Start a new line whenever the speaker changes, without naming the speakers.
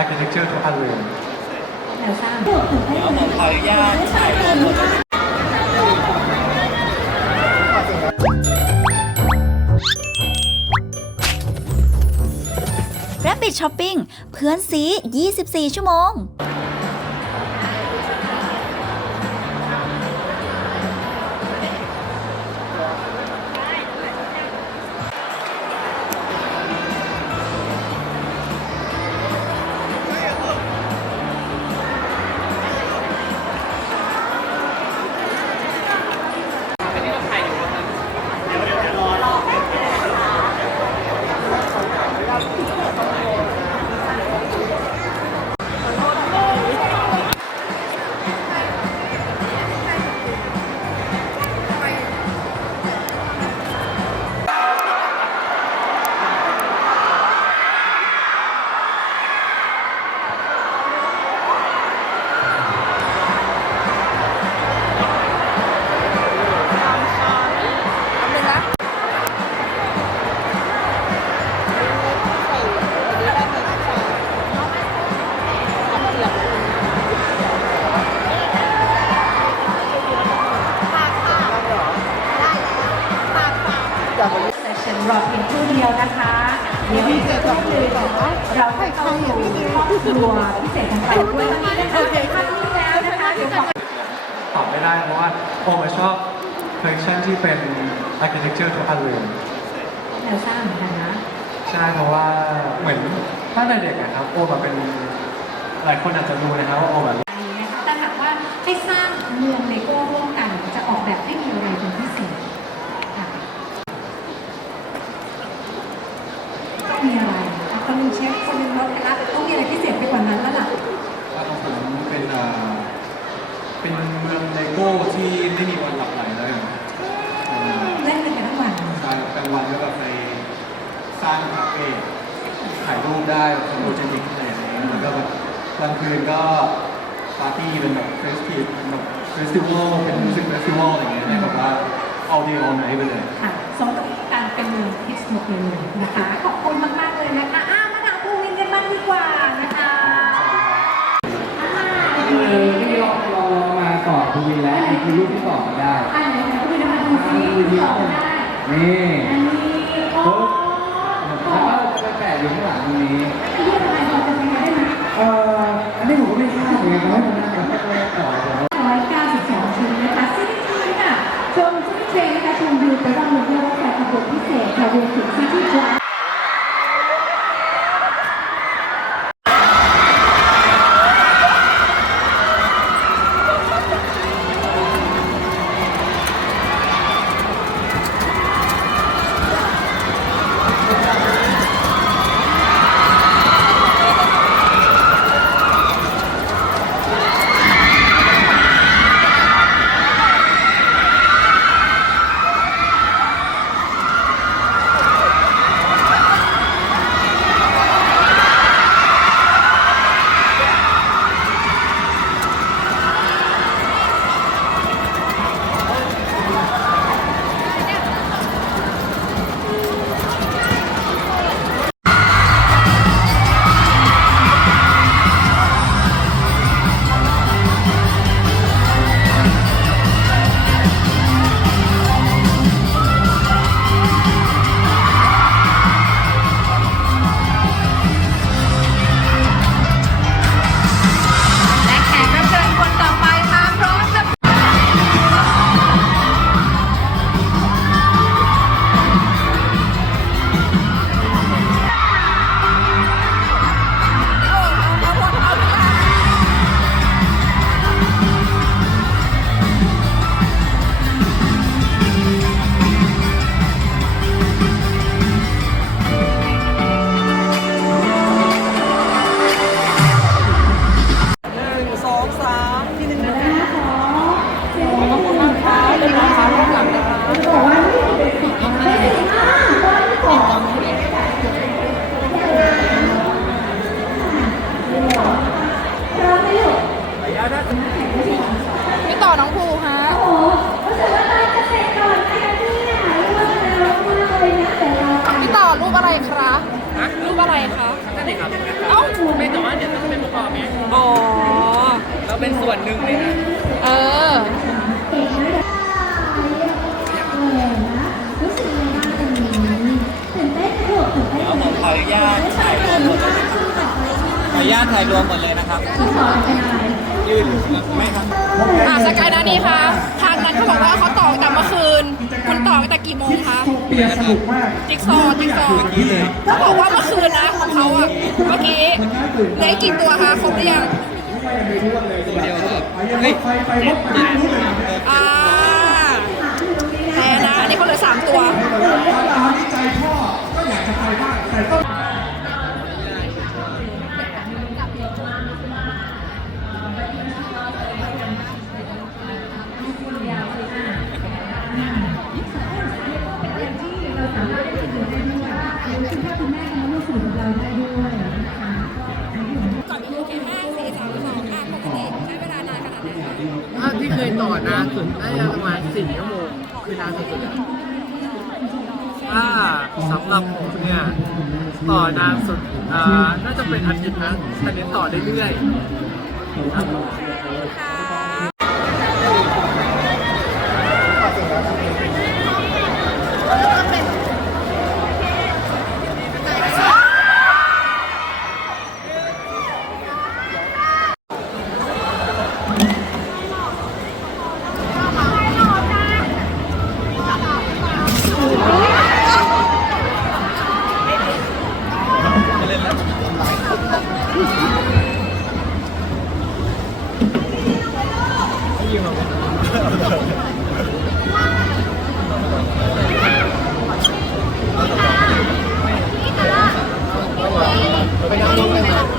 architecture ทุกอันเลย
แนวสร้าง
เดี๋ยวผมขออนุญาตถ่ายรูป
Rabbit Shopping เพื่อนซี 24 ชั่วโมง
ครู่เดียวนะคะ เดี๋ยวอีกสักครู่หนึ่งเราให้เข้าสู่ครอบครัวพิเศษของเราด้วยนะคะโอเคค่ะที่แล้วนะคะเดี๋ยวขอ
ตอบไม่ได้เพราะว่าโอมาชอบ collection ที่เป็น architecture ทุกอันเลย
แนวสร้างเหมือนกันนะ
ใช่เพราะว่าเหมือนตั้งแต่เด็กอะครับโอแบบเป็นหลายคนอาจจะรู้นะครับว่าโอแบบ
อันนี้นะคะแต่หากว่าให้สร้างเมืองเลโก้ร่วมกันจะออกแบบให้มีอะไรเป็นพิเศษค่ะต้องมีอะไรอะคนหนึง เชฟคนหนึงรถนะคะต้องมีอะไรพิเศษไปกว่านั้นแล้วล่ะ
ว่าของผมเป็นอ่าเป็นเมืองเลโก้ที่ไม่มีวันหลับไหลเลยอ่า
เล่นกันไปทั้งวัน
ใช่กลางวันก็แบบไปสร้างคาเฟ่ถ่ายรูปได้แบบโฟโตเจนิกอะไรอย่างเงี้ยแล้วก็แบบกลางคืนก็ปาร์ตี้เป็นแบบเฟสติฟแบบเฟสติวัลเป็นมิวสิกเฟสติวัลอะไรอย่างเงี้ยเนี่ยแบบว่าเอาดีออนไนไปเลย
ค่ะสมกับการเป็นเมืองพิษณุโลกนะคะขอบ คือ
รูปที่ต่อกันได้
อันไหนคะคุณนะคะดูซิต่อได้
นี่
อันนี้โอ้
แล้วก็จะไปแปะอยู่ข้างหลังตรงนี้
เรียกอะไรพอจะเป็นไปได้ไหม
เอ่ออันนี้ผมก็ไม่ทราบเหมือนกันเขาให้ผมนั่ง เลยค
รับเอ้าไมแต่ว่าเดี๋ยวต้องเป็นผู้กครองไหมอ๋อ เราเป็น
ส่วนหนึ่งเลยนะ
เออ
เอาผมขออนุญาตถ่ายรวมหมดเลยขอนาถ่ายรวมหมดเลยนะครับยืนไม่ครับ
อะสกายนานี่คะทางนั้นเขาบอกว่าเขาต่อแต่เมื่อคืน คุณต่อตั้งแต่กี่โมงคะ
เปียสนุกมาก
จิ๊กซอจิ๊กซอเขาบอกว่าเมื่อคืนนะ เมื่อกี้เหลือกี่ตัวคะครบหรือยัง
ตัวเดียวก็
เฮ้ยไฟไฟรถไปรู้เลย
อ่าแต่นะอันนี้เขาเหลือสามตัว
ตามที่ใจพ่ ก็อยากจะไปบ้างแต่ต้อง
ก่อนโอเคห้าสี่สามสองอะปกติใช้เวลานานขนาดไหน
ถ้าที่เคยต่อนานสุดน่าจะประมาณสี่ชั่วโมงคือนานสุดๆอะถ้าสำหรับผมเนี่ยต่อนานสุดอ่าน่าจะเป็นอาทิตย์นะแต่เน้นต่อได้เรื่อยๆครับ
いいよ